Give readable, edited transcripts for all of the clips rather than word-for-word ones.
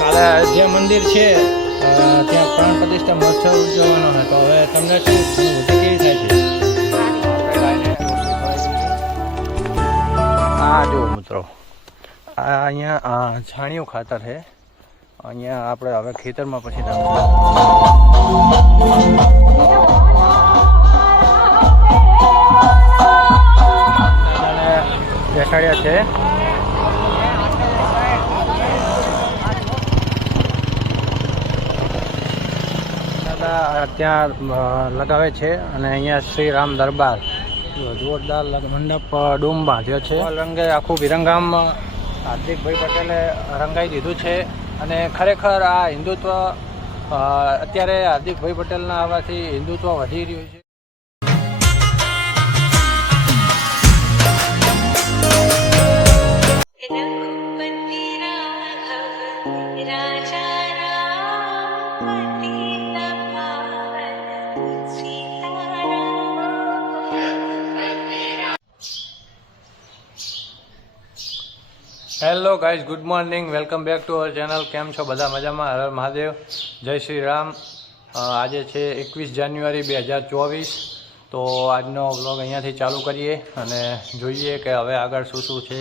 કાલે અયોધ્યા મંદિર છે ત્યાં પ્રાણ પ્રતિષ્ઠા મહોત્સવ ઉજવવાનો છે. તો હવે તમને શું અનુભૂતિ કેવી થાય છે? આ જો મિત્રો, આ અહીંયા છાણિયું ખાતર છે. અહીંયા આપણે હવે ખેતરમાં પછી બેસાડ્યા છે. ત્યાં લગાવે છે અને અહીંયા શ્રી રામ દરબાર જોરદાર મંડપ ડૂમ બાંધ્યો છે. રંગે આખું વિરંગામ હાર્દિકભાઈ પટેલે રંગાઈ દીધું છે. અને ખરેખર આ હિન્દુત્વ અત્યારે હાર્દિકભાઈ પટેલના આવવાથી હિન્દુત્વ વધી રહ્યું છે. Hello guys, good morning, welcome back to our channel. કેમ છો બધા? મજામાં? હર મહાદેવ, જય શ્રી રામ. આજે છે 21 જાન્યુઆરી 2024. તો આજનો વ્લોગ અહીંયાથી ચાલુ કરીએ અને જોઈએ કે હવે આગળ શું શું છે.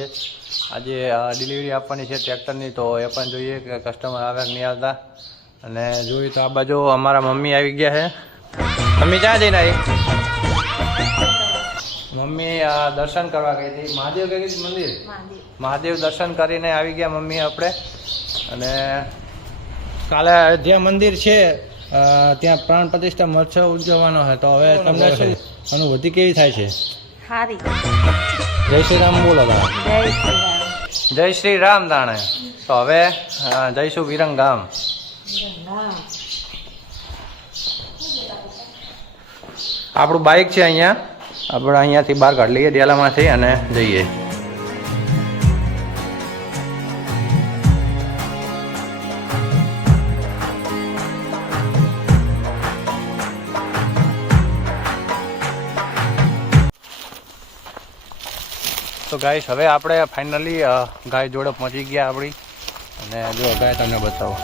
આજે ડિલિવરી આપવાની છે ટ્રેક્ટરની, તો એ પણ જોઈએ કે કસ્ટમર આવે કે નહીં આવતા. અને જોઈએ તો આ બાજુ અમારા મમ્મી આવી ગયા છે. મમ્મી ક્યાં જઈને આવી? મમ્મી દર્શન કરવા ગઈ હતી મહાદેવ ગઈ મંદિર. મહાદેવ દર્શન કરીને આવી ગયા મમ્મી આપણે. અને કાલે અયોધ્યા મંદિર છે ત્યાં પ્રાણ પ્રતિષ્ઠા મહોત્સવ ઉજવવાનો છે. તો હવે તમને શું અનુભૂતિ કેવી થાય છે? સારી. જય શ્રી રામ બોલો. જય શ્રી રામ. જય શ્રી રામ દાણે. તો હવે જઈશું વિરંગામ. આપણું બાઇક છે અહીંયા, આપણે અહીંયાથી બહાર કાઢી લઈએ ડેલામાંથી અને જઈએ. તો ગાઈસ, હવે આપણે ફાઇનલી ગાય જોડે પહોંચી ગયા આપણી. અને જો ગાય તમને બતાવો,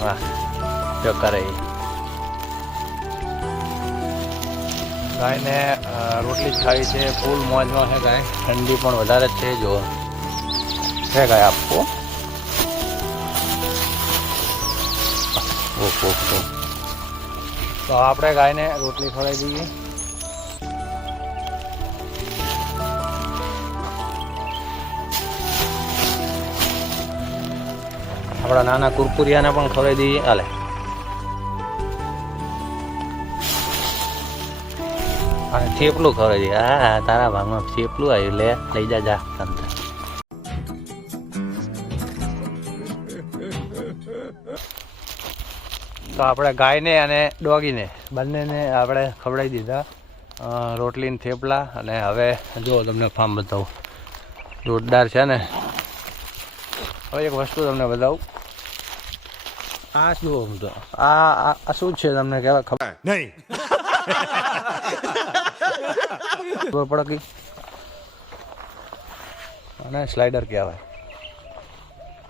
વાહ જો કરે. ગાયને રોટલી જ ખાવી છે, ફૂલ મોજમાં છે ગાય. ઠંડી પણ વધારે જ છે. જો છે ગાય આપકો. ઓહો, તો આપણે ગાયને રોટલી ખવડાવી દઈએ. આપણા નાના કુરકુરિયાને પણ ખવડાવી દઈએ. હાલે, અને થેપલું ખવડાવી દઈએ. હા, તારા ભાગમાં થેપલું આવ્યું, લે લઈ જા. તો આપણે ગાયને અને ડોગીને બંનેને આપણે ખવડાવી દીધા રોટલીને થેપલા. અને હવે જો તમને ફાર્મ બતાવું, જોરદાર છે ને. હવે એક વસ્તુ તમને બતાવું. આ શું તો આ શું છે તમને કહેવાય ખબર નહીં? ખબર પડે કે અને સ્લાઇડર કહેવાય.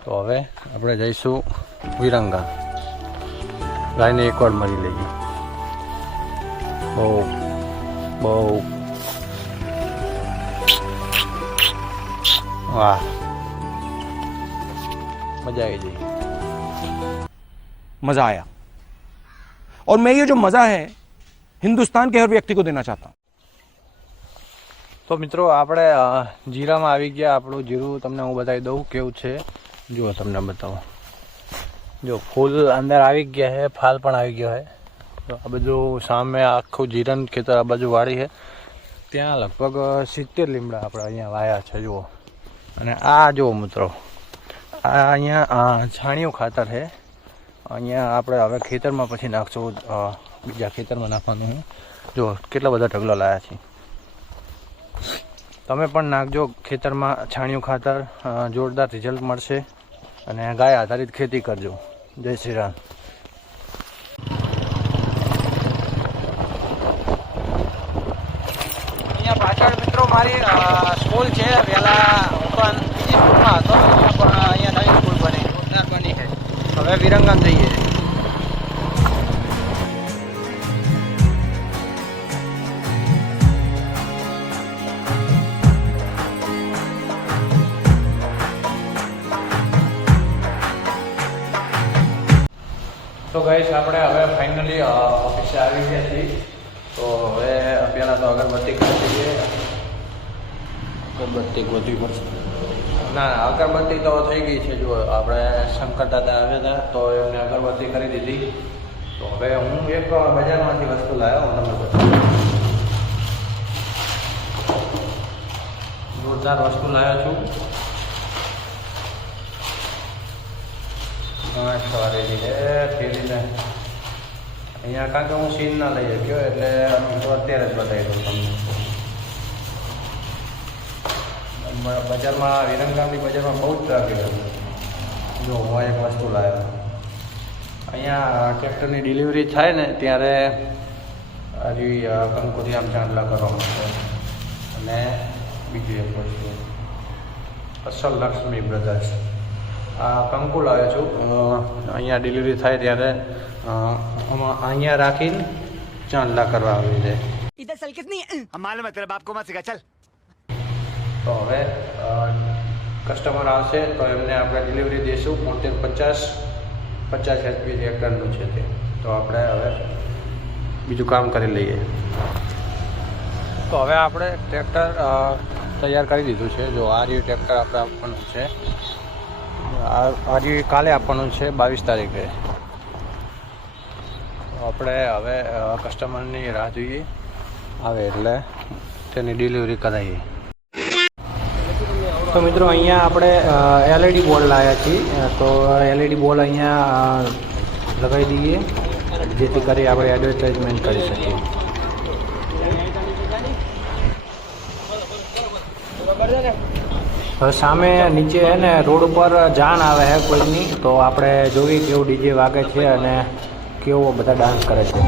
તો હવે આપણે જઈશું વિરંગા. ગાયને એક વાર મરી લઈએ. બહુ વાહ, मजा आई जी. मजा आया. और मैं ये जो मजा है हिंदुस्तान के हर व्यक्ति को देना चाहता हूँ. તો મિત્રો, આપણે જીરામાં આવી ગયા. આપણું જીરું તમને હું બતાવી દઉં કેવું છે. જો તમને બતાવો, જો ફૂલ અંદર આવી ગયા છે, ફાલ પણ આવી ગયો છે. તો આ બધું સામે આખું જીરાનું ખેતર આ બાજુ વાળી છે. ત્યાં લગભગ 70 લીમડા આપણે અહીંયા વાયા છે. જુઓ. અને આ જુઓ મિત્રો, આ અહીંયા છાણિયું ખાતર છે. અહીંયા આપણે હવે ખેતરમાં પછી નાખશું, બીજા ખેતરમાં નાખવાનું. જો કેટલા બધા ઢગલા લાવ્યા છે. તમે પણ નાખજો ખેતરમાં છાણિયું ખાતર, જોરદાર રિઝલ્ટ મળશે. અને ગાય આધારિત ખેતી કરજો. જય શ્રી રામ. અહીંયા પાછળ મિત્રો મારી સ્કૂલ છે. પહેલાં હું પણ બીજી સ્કૂલમાં હતો, પણ અહીંયા નવી સ્કૂલ બની, જોરદાર બની છે. હવે વિરંગામ જઈએ. તો ગાઈસ આપણે હવે ફાઇનલી ઓફિસે આવી ગયા છીએ. તો હવે પહેલાં તો અગરબત્તી કરી દઈએ. અગરબત્તી ગોતવી પડશે. ના અગરબત્તી તો થઈ ગઈ છે. જો આપણે શંકર દાદા આવ્યા હતા તો એમને અગરબત્તી કરી દીધી. તો હવે હું એક બજારમાંથી વસ્તુ લાવ્યો હું તમને બતાવું. જોરદાર વસ્તુ લાવ્યો છું. સવારે થેલીને અહીંયા કારણ કે હું સીન ના લઈ શક્યો એટલે તો અત્યારે જ બતાવી દઉં તમને. બજારમાં વિરંગામની બજારમાં બહુ જ ટ્રાફિક હતું. જો હું એક વસ્તુ લાવ્યો. અહીંયા ટ્રેક્ટરની ડિલિવરી થાય ને ત્યારે હજી કંકોત્રી આમ ચાંદલા કરવામાં આવે. અને બીજું એક વસ્તુ અસલ લક્ષ્મી બ્રધર્સ આ કંકુ લાવ્યો છું. અહીંયા ડિલિવરી થાય ત્યારે અહીંયા રાખીને ચાંદલા કરવા આવી જાય. इधर चल कितनी मालूम है तेरे बाप को मत सिखा चल. તો હવે કસ્ટમર આવશે તો એમને આપણે ડિલિવરી દઈશું. 50 HP ટ્રેક્ટરનું છે તે. તો આપણે હવે બીજું કામ કરી લઈએ. તો હવે આપણે ટ્રેક્ટર તૈયાર કરી દીધું છે. જો આ રહ્યું ટ્રેક્ટર આપણે આપવાનું છે. આ રહ્યું કાલે આપવાનું છે 22 તારીખે. આપણે હવે કસ્ટમરની રાહ જોઈએ. આવે એટલે તેની ડિલિવરી કરાવીએ. તો મિત્રો અહીંયા આપણે LED બોર્ડ લાવ્યા છીએ. તો LED બોર્ડ અહીંયા લગાવી દઈએ જેથી કરી આપણે એડવર્ટાઇઝમેન્ટ કરી શકીએ. હવે સામે નીચે છે ને રોડ ઉપર જાન આવે છે કોઈની. તો આપણે જોઈએ કેવું ડીજે વાગે છે અને કેવો બધા ડાન્સ કરે છે.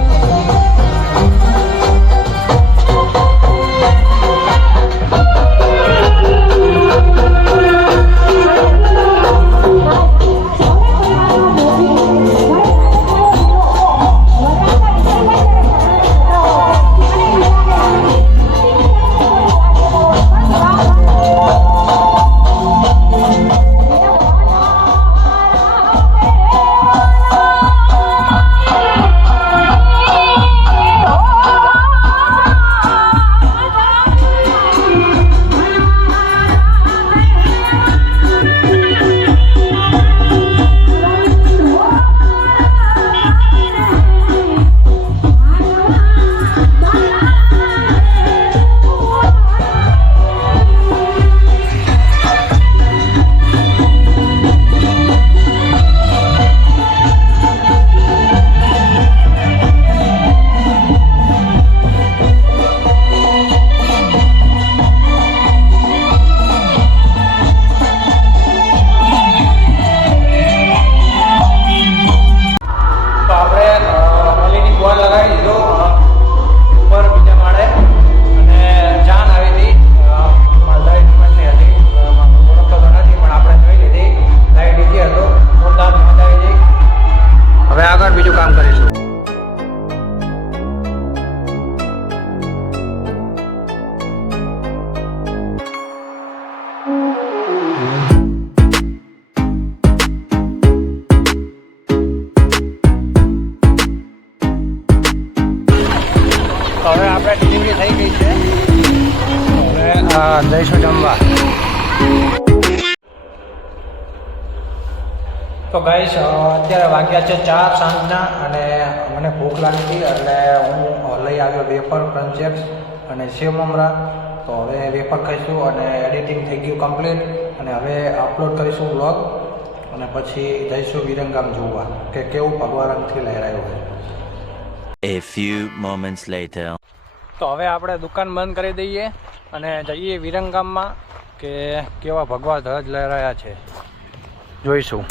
હવે આપણે ડિલિવરી થઈ ગઈ છે. હવે જઈશું જમવા. તો ગાઈસ અત્યારે વાગ્યા છે 4 સાંજના અને મને ભૂખ લાગતી એટલે હું લઈ આવ્યો વેફર ક્રન્ચેક્સ અને સેવ મમરા. તો હવે વેફર ખાઈશું અને એડિટિંગ થઈ ગયું કમ્પ્લીટ અને હવે અપલોડ કરીશું વ્લોગ અને પછી જઈશું વિરંગામ જોવા કે કેવું ભગવા રંગથી લહેરાયું છે. A few moments later. તો હવે આપણે દુકાન બંધ કરી દઈએ અને જઈએ વિરંગામમાં કે કેવા ભગવા ધ્વજ લહેરાયા છે જોઈશું.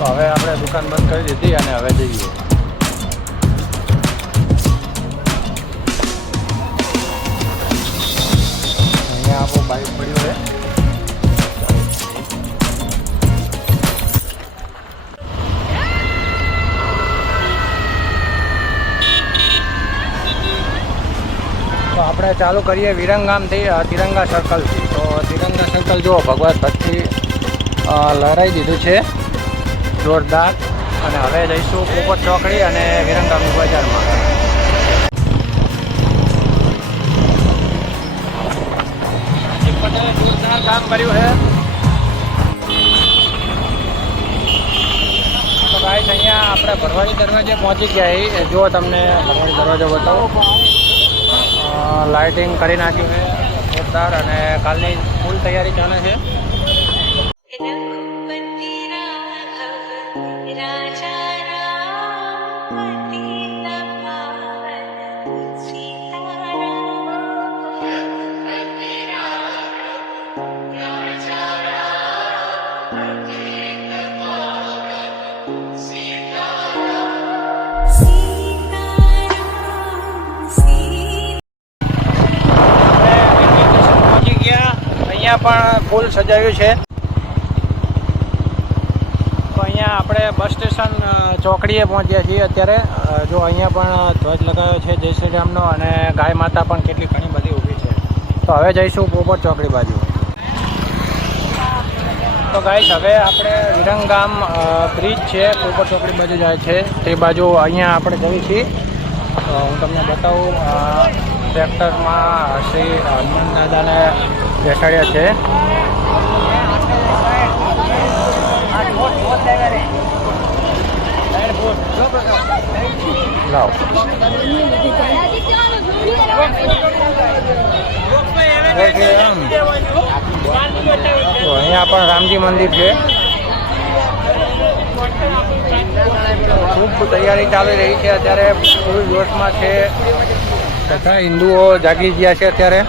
તો હવે આપણે દુકાન બંધ કરી દીધી અને હવે જઈએ. અહીંયા આપણું બાઇક પડ્યું છે. તો આપણે ચાલુ કરીએ વિરંગામથી તિરંગા સર્કલથી. તો તિરંગા સર્કલ જુઓ ભગવાન ભક્તિ લહેરાઈ દીધું છે જોરદાર. અને હવે જઈશું પોપટ ચોકડી અને વિરંગામની બજારમાં. પટેલે જોરદાર કામ કર્યું છે. તો ગાઈસ અહીંયા આપણે ભરવાડી દરવાજે પહોંચી ગયા છીએ. જો તમને ભરવાડી દરવાજો બતાવો. લાઇટિંગ કરી નાખ્યું છે જોરદાર અને કાલની ફૂલ તૈયારી ચાલે છે. પણ ફૂલ સજાવ્યું છે. તો અહીંયા આપણે બસ સ્ટેશન ચોકડીએ પહોંચ્યા છીએ અત્યારે. જો અહીંયા પણ ધ્વજ લગાવ્યો છે જય શ્રી રામનો અને ગાય માતા પણ કેટલી ઘણી બધી ઊભી છે. તો હવે જઈશું પોપટ ચોકડી બાજુ. તો ગાઈસ હવે આપણે વિરંગામ બ્રિજ છે પોપટ ચોકડી બાજુ જાય છે તે બાજુ અહીંયા આપણે જઈએ છીએ. હું તમને બતાવું ટ્રેક્ટરમાં શ્રી હનુમાન દાદાને બેસાડ્યા છે. લાવ તો અહીંયા પણ રામજી મંદિર છે. ખૂબ તૈયારી ચાલી રહી છે અત્યારે. ફૂલ જોશમાં છે. તથા હિન્દુઓ જાગી ગયા છે અત્યારે.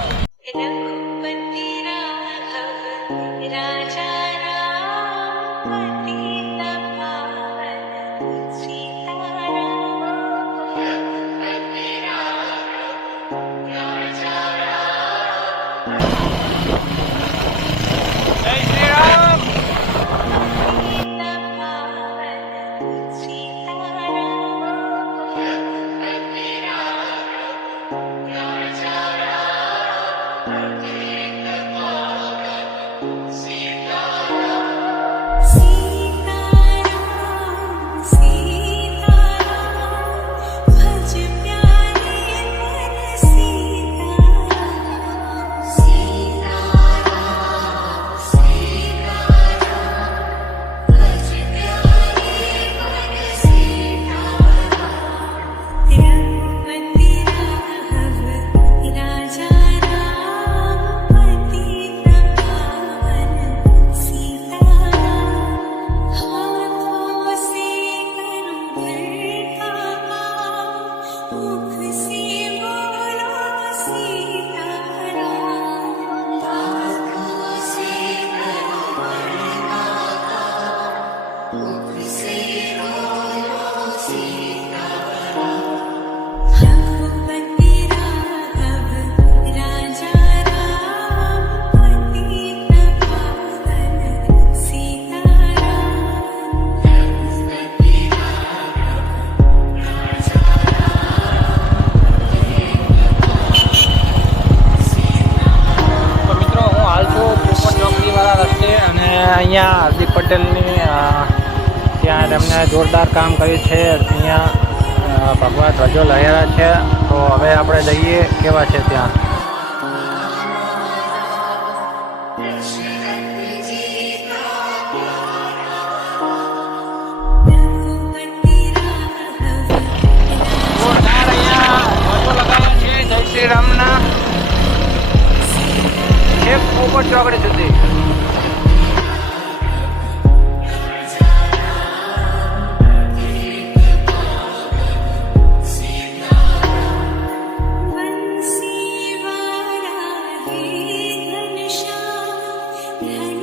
અહીંયા હાર્દિક પટેલની ત્યાં તેમણે જોરદાર કામ કર્યું છે. અહીંયા ભગવાન ધ્વજો લહેરા છે. તો હવે આપણે જઈએ કેવા છે ત્યાં. જોરદાર અહીંયા ધ્વજો લગાવ્યા છે જય શ્રી રામના એક પોપટ ચોકડી સુધી.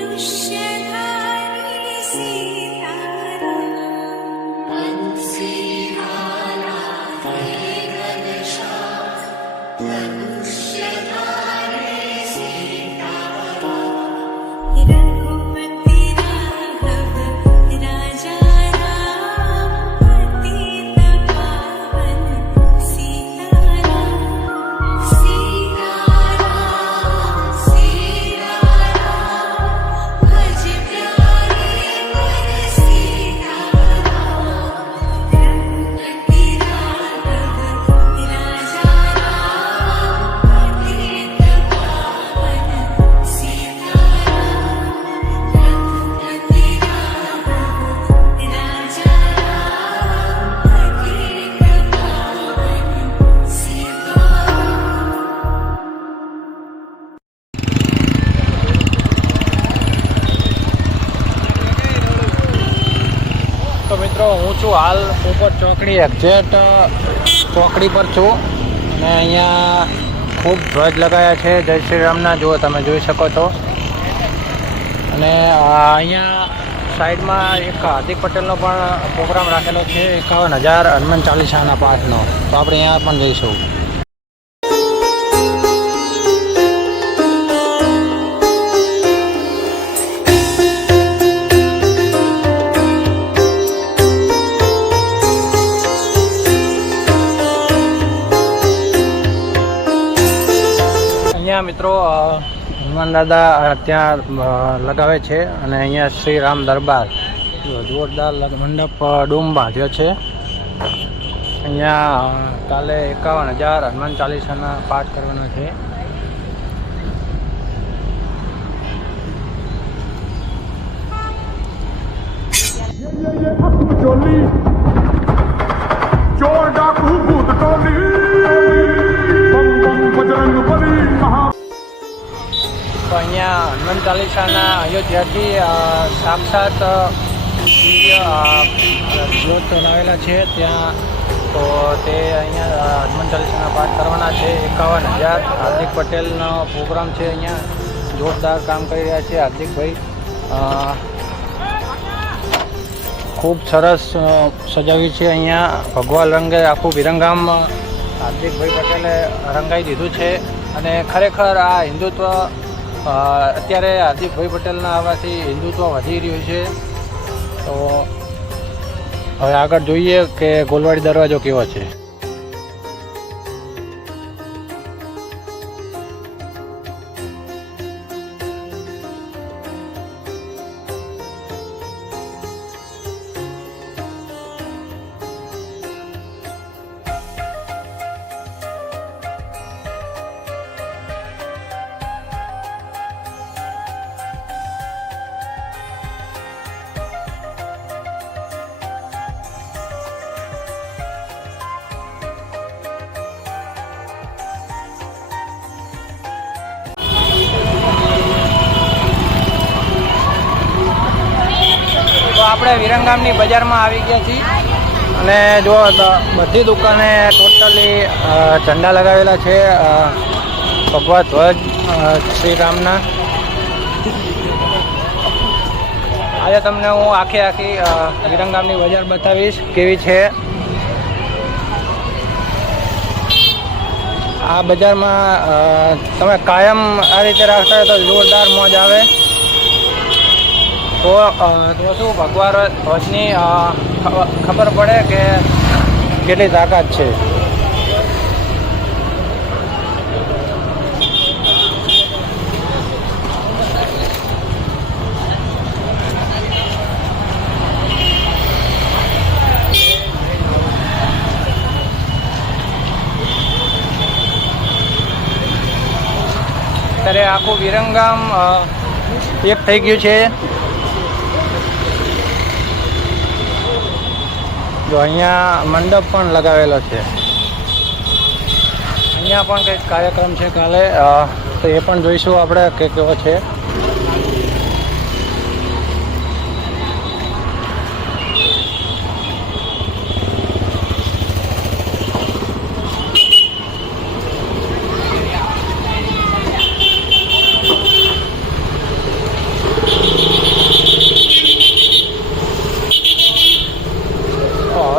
धनुष्यधारी सीताराम મિત્રો હું છું હાલ પોપટ ચોકડી એક્ઝેક્ટ ચોકડી પર છું અને અહીંયા ખૂબ ધ્વજ લગાવ્યા છે જય શ્રી રામના, જુઓ તમે જોઈ શકો છો. અને અહીંયા સાઈડમાં એક હાર્દિક પટેલનો પણ પ્રોગ્રામ રાખેલો છે 51,000 હનુમાન ચાલીસાના પાઠનો, તો આપણે અહીંયા પણ જઈશું. અહીંયા મિત્રો હનુમાન દાદા ત્યાં લગાવે છે અને અહીંયા શ્રી રામ દરબાર જોરદાર મંડપ ડૂમ બાંધ્યો છે. અહીંયા કાલે 51,000 હનુમાન ચાલીસાના પાઠ કરવાના છે. चोर डाकू भूत टोली बम बम बजरंग बली महा તો અહીંયા હનુમાન ચાલીસાના અયોધ્યાથી સાક્ષાત જ્યોત લાવેલા છે ત્યાં, તો તે અહીંયા હનુમાન ચાલીસાના પાઠ કરવાના છે. 51,000 હાર્દિક પટેલનો પ્રોગ્રામ છે. અહીંયા જોરદાર કામ કરી રહ્યા છે હાર્દિકભાઈ. ખૂબ સરસ સજાવી છે. અહીંયા ભગવા રંગે આખું વિરંગામ હાર્દિકભાઈ પટેલે રંગાઈ દીધું છે. અને ખરેખર આ હિન્દુત્વ અત્યારે હાર્દિકભાઈ પટેલના આવવાથી હિન્દુત્વ વધી રહ્યું છે. તો હવે આગળ જોઈએ કે ગોલવાડી દરવાજો કેવો છે. તો આપણે વિરંગામની બજારમાં આવી ગયા છીએ અને જો બધી દુકાને ટોટલી ઝંડા લગાવેલા છે ભગવા ધ્વજ શ્રી રામના. આજે તમને હું આખી વિરંગામની બજાર બતાવીશ કેવી છે. આ બજારમાં તમે કાયમ આ રીતે રાખતા હોય તો જોરદાર મોજ આવે. તો શું ભગવા ધ્વજની ખબર પડે કે કેટલી તાકાત છે. અત્યારે આખું વિરંગામ એક થઈ ગયું છે. જો અહીંયા મંડપ પણ લગાવેલો છે. અહીંયા પણ કંઈક કાર્યક્રમ છે કાલે, તો એ પણ જોઈશું આપણે કે કેવો છે.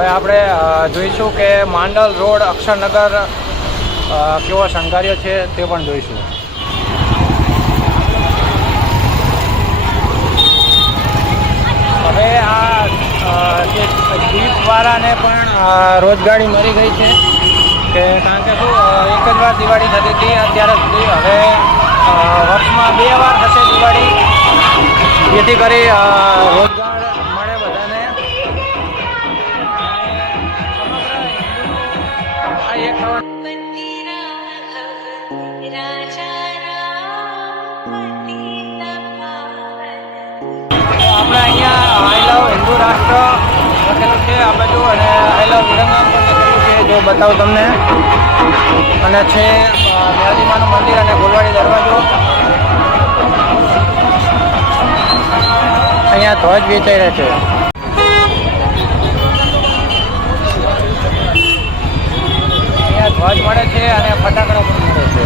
આપણે જોઈશું કે માંડલ રોડ અક્ષરનગર કેવો શણગાર્યો છે તે પણ જોઈશું. હવે આ જે દીપવાળાને પણ રોજગારી મળી ગઈ છે કે કારણ કે શું એક જ વાર દિવાળી થતી હતી અત્યારે સુધી, હવે વર્ષમાં 2 વાર થશે દિવાળી, જેથી કરી રોજગાર મળે બધાને. આપણે અહીંયા આઈ લવ હિન્દુ રાષ્ટ્ર લખેલું છે આ બાજુ અને આઈ લવ વિરંગામ પણ લખેલું છે, જો બતાવું તમને. અને છે મેલડીમાનું મંદિર અને ગોલવાડી દરવાજો. અહીંયા ધ્વજ વેચાઈ રહ્યા છે. ધ્વજ મળે છે અને ફટાકડા પણ મળે છે.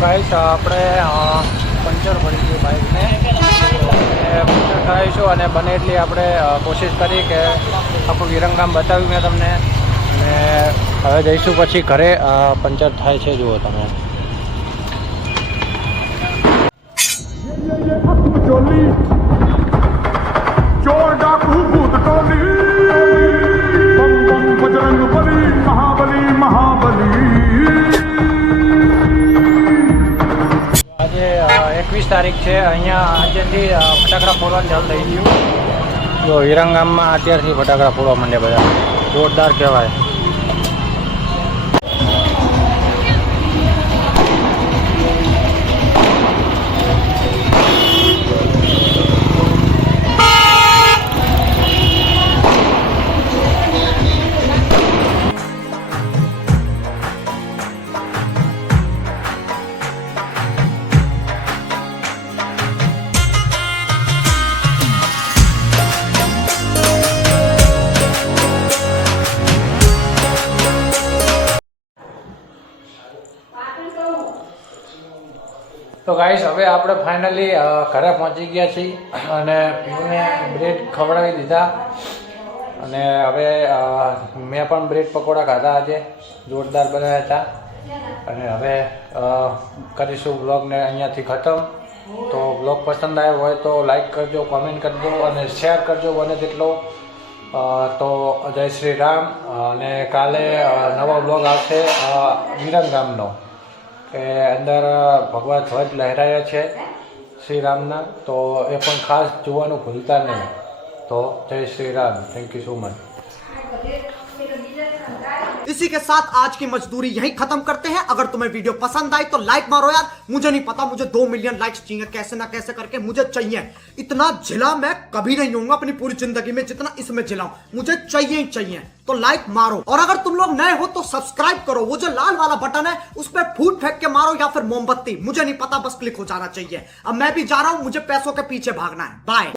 ગાઈસ આપણે પંચર પડી ગયું બાઇકને, પંચર કરાવીશું અને બને એટલી આપણે કોશિશ કરી કે આખું વિરંગામ બતાવ્યું મેં તમને. અને હવે જઈશું પછી ઘરે. પંચર થાય છે જુઓ તમે. चोली चोर डाकू भूत टोली बम बम बजरंग बली महाबली महाबली. આજે 21 તારીખ છે. અહીંયા આજેથી ફટાકડા ફોડવાનું ચાલુ થઈ ગયું. જો વિરંગામમાં અત્યારથી ફટાકડા ફોડવા માંડ્યા બધા. જોરદાર કહેવાય. તો ગાઈસ હવે આપણે ફાઇનલી ઘરે પહોંચી ગયા છીએ અને પીને બ્રેડ ખવડાવી દીધા. અને હવે મેં પણ બ્રેડ પકોડા ખાધા આજે, જોરદાર બનાવ્યા હતા. અને હવે કરીશું બ્લોગને અહીંયાથી ખતમ. તો બ્લોગ પસંદ આવ્યો હોય તો લાઈક કરજો, કોમેન્ટ કરજો અને શેર કરજો બને તેટલો. તો જય શ્રી રામ. અને કાલે નવો બ્લોગ આવશે વિરંગામનો, કે અંદર ભગવાન ધ્વજ લહેરાયા છે શ્રી રામના. તો એ પણ ખાસ જોવાનું ભૂલતા નહીં. તો જય Shri Ram. Thank you so much. इसी के साथ आज की मजदूरी यहीं खत्म करते हैं. अगर तुम्हें वीडियो पसंद आई तो लाइक मारो यार. मुझे नहीं पता, मुझे 2 मिलियन लाइक्स चाहिए, कैसे ना कैसे करके मुझे चाहिए. इतना झिला मैं कभी नहीं होऊंगा अपनी पूरी जिंदगी में जितना इसमें झिलाऊं. मुझे चाहिए ही चाहिए. तो लाइक मारो. और अगर तुम लोग नए हो तो सब्सक्राइब करो. वो जो लाल वाला बटन है उस पर फूट फेंक के मारो या फिर मोमबत्ती, मुझे नहीं पता, बस क्लिक हो जाना चाहिए. अब मैं भी जा रहा हूं, मुझे पैसों के पीछे भागना है. बाय.